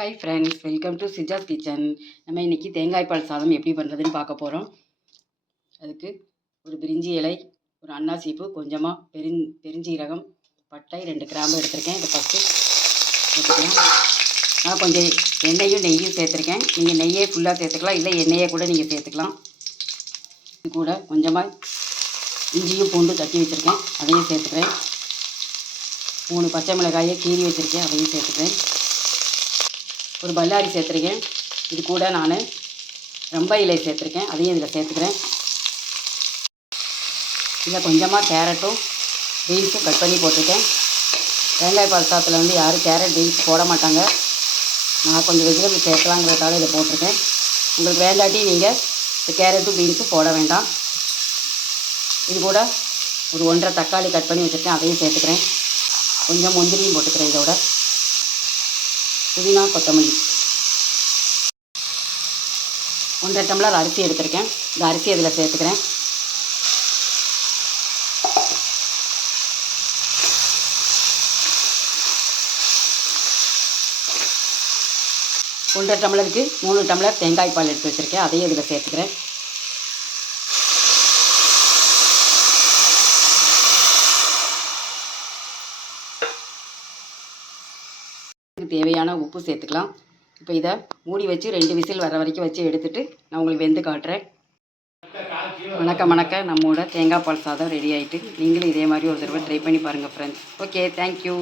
Hi friends welcome to சிஜாஸ் kitchen நம்ம இன்றைக்கி தேங்காய் பால் சாதம் எப்படி பண்ணுறதுன்னு பார்க்க போகிறோம் அதுக்கு ஒரு பிரிஞ்சி இலை ஒரு அன்னாசிப்பு கொஞ்சமாக பெருஞ் பெருஞ்சீரகம் பட்டை ரெண்டு கிராம்பு எடுத்திருக்கேன். இதை ஃபஸ்ட்டு போட்டுக்கலாம் நான் கொஞ்சம் எண்ணெயும் நெய்யும் சேர்த்துருக்கேன். நீங்கள் நெய்யே ஃபுல்லாக சேர்த்துக்கலாம். இல்லை எண்ணெயே கூட நீங்கள் சேர்த்துக்கலாம். இது கூட கொஞ்சமாக இஞ்சியும் பூண்டு தட்டி வச்சுருக்கேன். அதையும் சேர்த்துக்கிறேன். மூணு பச்சை மிளகாயை கீறி வச்சுருக்கேன். அதையும் சேர்த்துக்கிறேன். ஒரு பல்லாரி சேர்த்துருக்கேன். இது கூட நான் ரொம்ப இலை சேர்த்துருக்கேன். அதையும் இதில் சேர்த்துக்கிறேன். இதில் கொஞ்சமாக கேரட்டும் பீன்ஸும் கட் பண்ணி போட்டிருக்கேன். தேங்காய் பால் வந்து யாரும் கேரட் பீன்ஸ் போட மாட்டாங்க. நான் கொஞ்சம் வெஜிடபிள் சேர்க்கலாங்கிறதுக்காக இதை போட்டிருக்கேன். உங்களுக்கு வேண்டாட்டி நீங்கள் இந்த கேரட்டும் பீன்ஸும் போட வேண்டாம். இது கூட ஒரு ஒன்றரை தக்காளி கட் பண்ணி வச்சுருக்கேன். அதையும் சேர்த்துக்கிறேன். கொஞ்சம் முந்திரியும் போட்டுக்கிறேன் இதோட. புதினா கொத்தமல்லி. ஒன்றரை டம்ளர் அரிசி எடுத்திருக்கேன். இந்த அரிசி இதில் சேர்த்துக்கிறேன். ஒன்றரை டம்ளருக்கு மூணு டம்ளர் தேங்காய் பால் எடுத்து வச்சுருக்கேன். அதையும் இதில் சேர்த்துக்கிறேன். தேவையான உப்பு சேர்த்துக்கலாம். இப்போ இதை மூடி வச்சு ரெண்டு விசில் வர வரைக்கும் வச்சு எடுத்துகிட்டு நான் உங்களுக்கு வெந்து காட்டுறேன். வணக்கம் வணக்கம். நம்மளோட தேங்காய் பால் சாதம் ரெடி ஆகிட்டு நீங்களும் இதே மாதிரி ஒரு தடவை ட்ரை பண்ணி பாருங்கள் ஃப்ரெண்ட்ஸ் ஓகே தேங்க்யூ